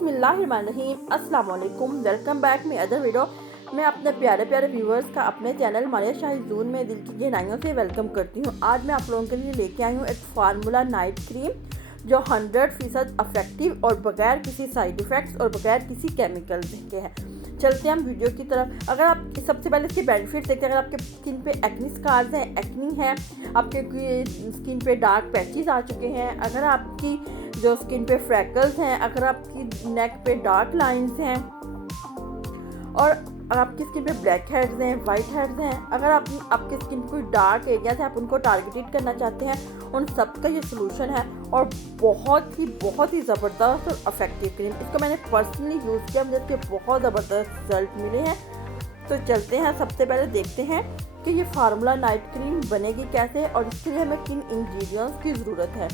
बिस्मिल्लाहिर्रहमानिर्रहीम, अस्सलाम वालेकुम। Welcome back my other video. मैं अपने प्यारे प्यारे व्यूवर्स का अपने चैनल मारिया शाहीजून में दिल की गहराइयों से वेलकम करती हूँ। आज मैं आप लोगों के लिए लेके आई हूँ एक फार्मूला नाइट क्रीम जो 100% अफेक्टिव और बगैर किसी साइड इफ़ेक्ट्स और बगैर किसी केमिकल के हैं। चलते हैं हम वीडियो की तरफ। अगर आप सबसे पहले इसके बेनिफिट देखते हैं, अगर आपके स्किन पे एक्नी स्कार्स हैं, एक्नी है, आपके स्किन पे डार्क पैचेस आ चुके हैं, अगर आपकी जो स्किन पे फ्रैकल्स हैं, अगर आपकी नेक पे डार्क लाइंस हैं और आपकी स्किन पे ब्लैक हेड्स हैं, वाइट हेड्स हैं, अगर आपके स्किन कोई डार्क एरियाज है, आप उनको टारगेटेड करना चाहते हैं, उन सब का ये सोल्यूशन है और बहुत ही ज़बरदस्त और अफेक्टिव क्रीम। इसको मैंने पर्सनली यूज़ किया, मुझे इसके बहुत ज़बरदस्त रिजल्ट मिले हैं। तो चलते हैं, सबसे पहले देखते हैं कि ये फार्मूला नाइट क्रीम बनेगी कैसे और इसके लिए हमें किन इंग्रेडिएंट्स की ज़रूरत है।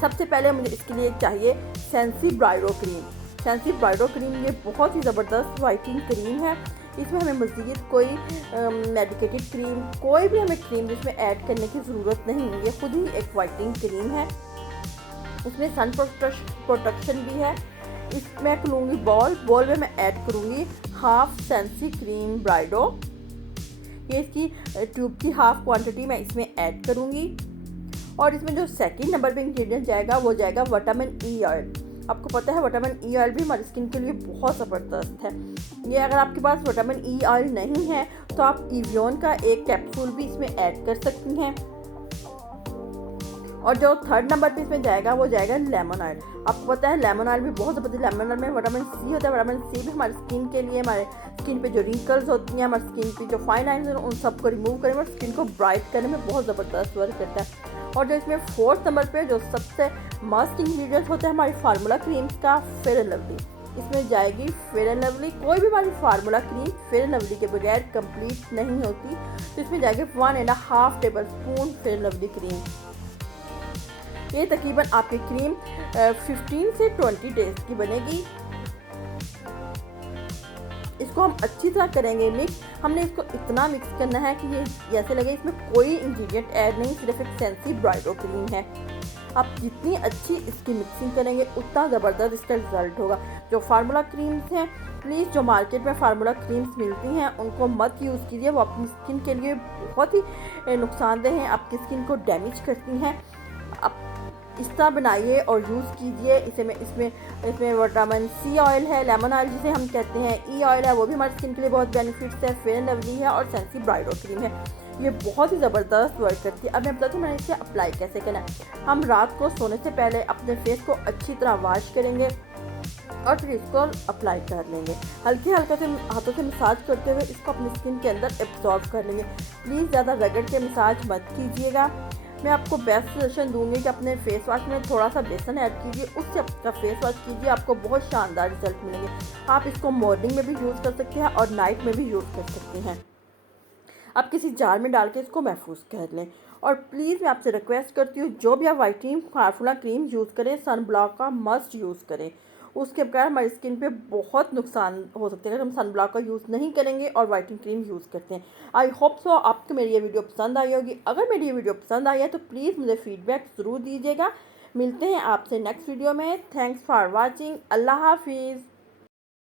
सबसे पहले मुझे इसके लिए चाहिए सेंसी ब्राइडो क्रीम। सेंसी ब्राइडो क्रीम ये बहुत ही ज़बरदस्त वाइटनिंग क्रीम है। इसमें हमें मज़ीद कोई मेडिकेटेड क्रीम, कोई भी हमें क्रीम इसमें ऐड करने की ज़रूरत नहीं है। ये खुद ही एक वाइटनिंग क्रीम है। इसमें सन प्रोटेक्शन भी है। इसमें लूँगी बॉल में मैं ऐड करूँगी हाफ सेंसी क्रीम ब्राइडो। ये इसकी ट्यूब की हाफ क्वांटिटी मैं इसमें ऐड करूँगी। और इसमें जो सेकंड नंबर पे इंग्रेडिएंट जाएगा वो जाएगा विटामिन ई ऑयल। आपको पता है विटामिन ई ऑयल भी हमारी स्किन के लिए बहुत ज़बरदस्त है। ये अगर आपके पास विटामिन ई ऑयल नहीं है तो आप इवियन का एक कैप्सूल भी इसमें ऐड कर सकती हैं। और जो थर्ड नंबर पे इसमें जाएगा वो जाएगा लेमन ऑयल। आपको पता है लेमन ऑयल भी बहुत ज़बरदस्त। लेमन ऑयल में विटामिन सी होता है। विटामिन सी भी हमारी स्किन के लिए, हमारे स्किन पे जो रिंकल्स होती हैं, हमारी स्किन पे जो फाइन लाइंस हैं, उन सबको रिमूव करने में, स्किन को ब्राइट करने में बहुत ज़बरदस्त वर्क करता है। और जो इसमें फोर्थ नंबर पे जो सबसे मस्ट इंग्रेडिएंट होता है हमारी फार्मूला क्रीम्स का, फेयर एंड लवली। इसमें जाएगी फेयर एंड लवली। कोई भी हमारी formula cream fair and lovely के बगैर कंप्लीट नहीं होती। तो इसमें जाएगी 1.5 table spoon fair and lovely cream. ये तकरीबन आपकी क्रीम 15 से 20 डेज की बनेगी। इसको हम अच्छी तरह करेंगे मिक्स। हमने इसको इतना मिक्स करना है कि ये जैसे लगे इसमें कोई इंग्रेडिएंट ऐड नहीं, सिर्फ एक सेंसी ब्राइडो क्रीम है। आप जितनी अच्छी इसकी मिक्सिंग करेंगे उतना ज़बरदस्त इसका रिजल्ट होगा। जो फार्मूला क्रीम्स हैं, प्लीज़ जो मार्केट में फार्मूला क्रीम्स मिलती हैं उनको मत यूज़ कीजिए। वो अपनी स्किन के लिए बहुत ही नुकसानदेह हैं, आपकी स्किन को डैमेज करती हैं। आप इस तरह बनाइए और यूज़ कीजिए। इसमें विटामिन सी ऑयल है, लेमन ऑयल जिसे हम कहते हैं, ई ऑयल है, वो भी हमारी स्किन के लिए बहुत बेनिफिट्स है, फेयर एंड लवली है और सेंसी ब्राइडो क्रीम है। ये बहुत ही ज़बरदस्त वर्क करती है। अब मैं बताती हूँ मैंने इसे अप्लाई कैसे करना है। हम रात को सोने से पहले अपने फेस को अच्छी तरह वॉश करेंगे और फिर इसको अप्लाई कर लेंगे। हल्के से हाथों से मसाज करते हुए इसको अपनी स्किन के अंदर एब्जॉर्ब कर लेंगे। प्लीज़ ज़्यादा रगड़ के मसाज मत कीजिएगा। मैं आपको बेस्ट सजेशन दूंगी कि अपने फेस वॉश में थोड़ा सा बेसन ऐड कीजिए, उससे आपका फेस वॉश कीजिए, आपको बहुत शानदार रिजल्ट मिलेंगे। आप इसको मॉर्निंग में भी यूज़ कर सकते हैं और नाइट में भी यूज़ कर सकते हैं। आप किसी जार में डाल के इसको महफूज कर लें। और प्लीज़ मैं आपसे रिक्वेस्ट करती हूँ, जो भी आप वाइटनिंग फार्मूला क्रीम यूज़ करें, सन ब्लॉक का मस्ट यूज़ करें। उसके बगैर हमारी स्किन पे बहुत नुकसान हो सकते हैं अगर हम सन ब्लॉक का यूज़ नहीं करेंगे और वाइटनिंग क्रीम यूज़ करते हैं। आई होप सो आपको मेरी ये वीडियो पसंद आई होगी। अगर मेरी ये वीडियो पसंद आई है तो प्लीज़ मुझे फीडबैक ज़रूर दीजिएगा। मिलते हैं आपसे नेक्स्ट वीडियो में। Thanks for watching. अल्लाह हाफिज़।